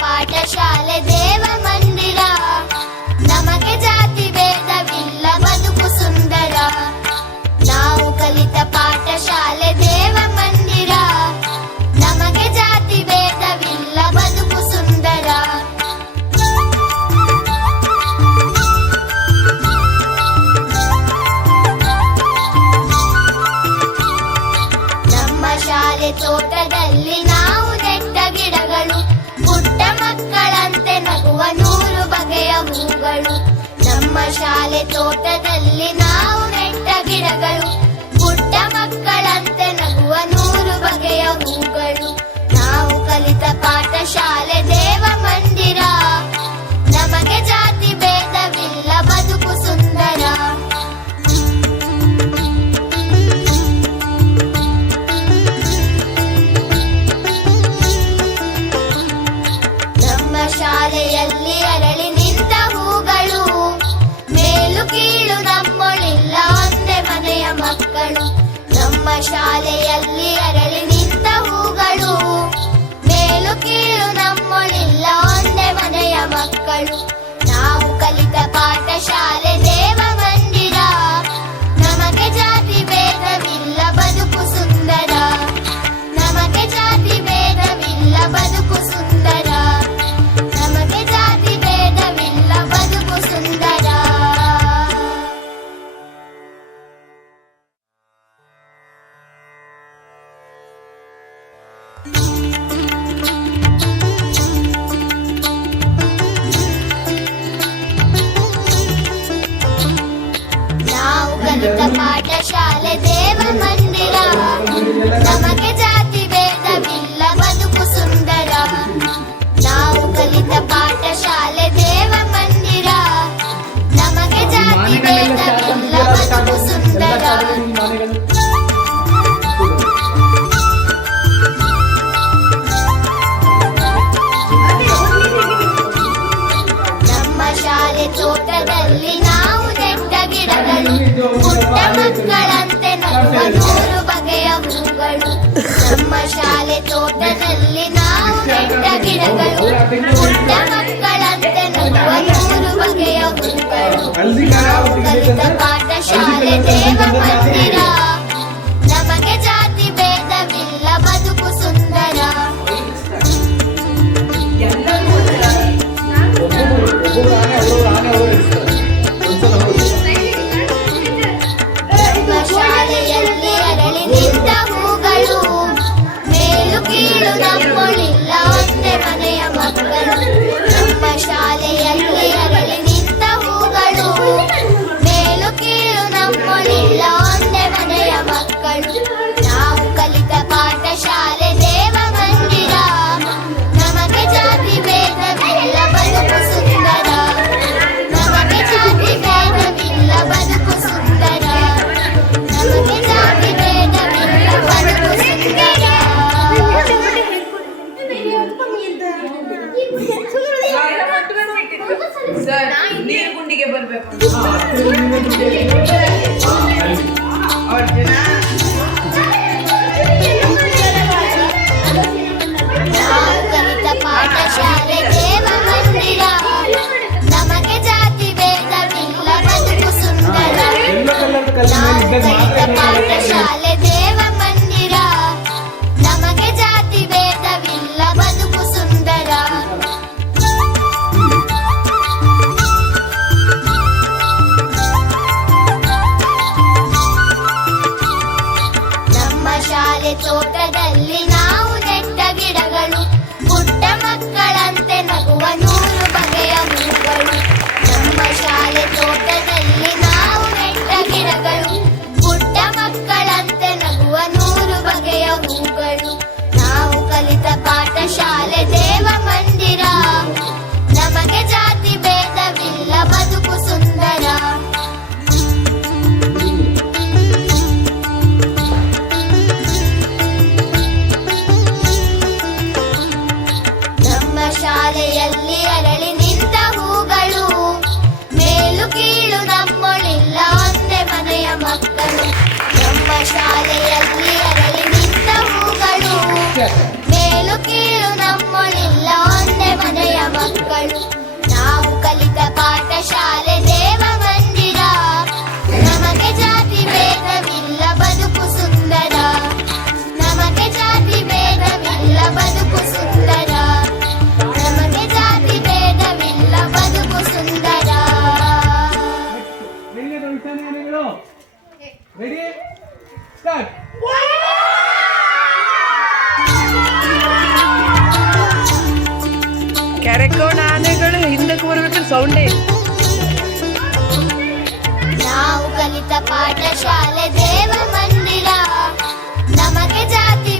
ಪಾಠಶಾಲೆ ದೇವ ಮಂದಿರ, ನಮಗೆ ಜಾತಿ ಭೇದವಿಲ್ಲ ಬದುಕು ಸುಂದರ. ನಾವು ಕಲಿತ ಪಾಠಶಾಲೆ ದೇವ ಮಂದಿರ, ನಮಗೆ ಜಾತಿ ಭೇದವಿಲ್ಲ ಬದುಕು ಸುಂದರ. ನಮ್ಮ ಶಾಲೆ ತೋಟದಲ್ಲಿ ನಾವು ನೆಟ್ಟ ಗಿಡಗಳು, ಪುಟ್ಟ ಮಕ್ಕಳಂತೆ ನಗುವ 100 ಬಗೆಯ ಹೂಗಳು. ನಮ್ಮ ಶಾಲೆ ತೋಟದಲ್ಲಿ ನಾವು ನೆಟ್ಟ ಗಿಡಗಳು, ಪುಟ್ಟ ಮಕ್ಕಳಂತೆ ನಗುವ 100 ಬಗೆಯ ಹೂಗಳು. ನಾವು ಕಲಿತ ಪಾಠಶಾಲೆ ದೇವ ಮಂದಿರ, ನಮಗೆ ಜಾತಿ ಭೇದವಿಲ್ಲ ಬದುಕು ಸುಂದರ. ನಮ್ಮ ಶಾಲೆಯಲ್ಲಿ ಅರಳಿ ನಿಂತ ಹೂಗಳು, ಮೇಲು ಕೀಳು ನಮ್ಮೊಳಿಲ್ಲ ಒಂದೇ ಮನೆಯ ಮಕ್ಕಳು. ನಮ್ಮ ಶಾಲೆಯಲ್ಲಿ ಅರಳಿ ನಿಂತ ಹೂಗಳು, ಮೇಲು ಕೀಳು ನಮ್ಮೊಳಿಲ್ಲ ಒಂದೇ ಮನೆಯ ಮಕ್ಕಳು. ನಾವು ಕಲಿತ ಪಾಠಶಾಲೆ ದೇವ ಮಂದಿರ, ನಮಗೆ ಜಾತಿ ಭೇದವಿಲ್ಲ ಬದುಕು ಸುಂದರ. ನಮಗೆ ಜಾತಿ ಭೇದವಿಲ್ಲ ಬದುಕು ಸುಂದರ. ನಮಗೆ ಜಾತಿ ಭೇದವಿಲ್ಲ ಬದುಕು ಸುಂದರ. ನಾವು ಕಲಿತ ಪಾಠಶಾಲೆ ದೇವ ಮಂದಿರ, ನಮಗೆ ಜಾತಿ ಭೇದವಿಲ್ಲ ಬದುಕು ಸುಂದರ. ನಾವು ಕಲಿತ ಪಾಠಶಾಲೆ ದೇವ ಮಂದಿರ, ನಮಗೆ ಜಾತಿ ಭೇದವಿಲ್ಲ ಬದುಕು ಸುಂದರ. ನಮ್ಮ ಶಾಲೆ ತೋಟದಲ್ಲಿ ನಾವು ನೆಟ್ಟ ಗಿಡಗಳು, ಪುಟ್ಟ ಮಕ್ಕಳಂತೆ ನಗುವ 100 ಬಗೆಯ ಹೂಗಳು. ನಮ್ಮ ಶಾಲೆ ತೋಟದಲ್ಲಿ ನಾವು ನೆಟ್ಟ ಗಿಡಗಳು, ಪುಟ್ಟ ಮಕ್ಕಳಂತೆ ನಗುವ 100 ಬಗೆಯ ಹೂಗಳು. ನಾವು ಕಲಿತ ಪಾಠಶಾಲೆ ದೇವ ಮಂದಿರ, ನಮಗೆ ಜಾತಿ ಭೇದವಿಲ್ಲ ಬದುಕು ಸುಂದರ. ನಮ್ಮ ಶಾಲೆಯಲ್ಲಿ ಅರಳಿ ನಿಂತ ಹೂಗಳು, ಮೇಲು ಕೀಳು ನಮ್ಮೊಳಿಲ್ಲ ಒಂದೇ ಮನೆಯ ಮಕ್ಕಳು. ನಮ್ಮ ಶಾಲೆಯಲ್ಲಿ ಅರಳಿ ನಿಂತ ಹೂಗಳು, ಮೇಲು ಕೀಳು ನಮ್ಮೊಳಿಲ್ಲ ಒಂದೇ ಮನೆಯ ಮಕ್ಕಳು. ನಾವು ಕಲಿತ ಪಾಠಶಾಲೆ ದೇವ ಮಂದಿರ, ನಮಗೆ ಜಾತಿ ಭೇದವಿಲ್ಲ ಬದುಕು ಸುಂದರ. ನಮಗೆ ಜಾತಿ ಭೇದವಿಲ್ಲ ಬದುಕು ಸುಂದರ. ನಮಗೆ ಜಾತಿ ಭೇದವಿಲ್ಲ ಬದುಕು ಸುಂದರ. ಸರ್, ನೀರು ಗುಂಡಿಗೆ ಬರ್ಬೇಕು. ನಾವು ಕಲಿತ ಪಾಠಶಾಲೆ ದೇವ ಮಂದಿರ, ನಮಗೆ ಜಾತಿ ಭೇದವಿಲ್ಲ ಬದುಕು ಸುಂದರ. ನಾವು ಕಲಿತ ಪಾಠಶಾಲೆ ದೇವ ಮಂದಿರ, ನಮಗೆ ಜಾತಿ ಭೇದವಿಲ್ಲ ಬದುಕು ಸುಂದರ. ನಮ್ಮ ಶಾಲೆ ತೋಟದಲ್ಲಿ ನಾವು ನೆಟ್ಟ ಗಿಡಗಳು, ಪುಟ್ಟ ಮಕ್ಕಳಂತೆ ನಗುವ 100 ಬಗೆಯ ಹೂಗಳು. ನಮ್ಮ ಶಾಲೆ ತೋಟದಲ್ಲಿ ನಾವು ನೆಟ್ಟ ಗಿಡಗಳು, ಪುಟ್ಟ ಮಕ್ಕಳಂತೆ ನಗುವ 100 ಬಗೆಯ ಹೂಗಳು. ನಾವು ಕಲಿತ ಪಾಠಶಾಲೆ ದೇವ ಮಂದಿರ, ನಮಗೆ ಜಾತಿ ಭೇದವಿಲ್ಲ ಬದುಕು ಸುಂದರ. ನಮ್ಮ ಶಾಲೆಯಲ್ಲಿ ಅರಳಿ ನಿಂತ ಹೂಗಳು, ಮೇಲು ಕೀಳು ನಮ್ಮೊಳಿಲ್ಲ ಒಂದೇ ಮನೆಯ ಮಕ್ಕಳು. ನಮ್ಮ ಶಾಲೆಯಲ್ಲಿ ಅರಳಿ ನಿಂತ ಹೂಗಳು, ಮೇಲು ಕೀಳು ನಮ್ಮೊಳಿಲ್ಲ ಒಂದೇ ನೋಡೋಣ ಆನೆಗಳು ಹಿಂದಕ್ಕೆ ಬರ್ಬೇಕಾದ್ರೆ ಸೌಂಡೇ. ನಾವು ಕಲಿತ ಪಾಠಶಾಲೆ ದೇವ ಮಂದಿರ, ನಮಗೆ ಜಾತಿ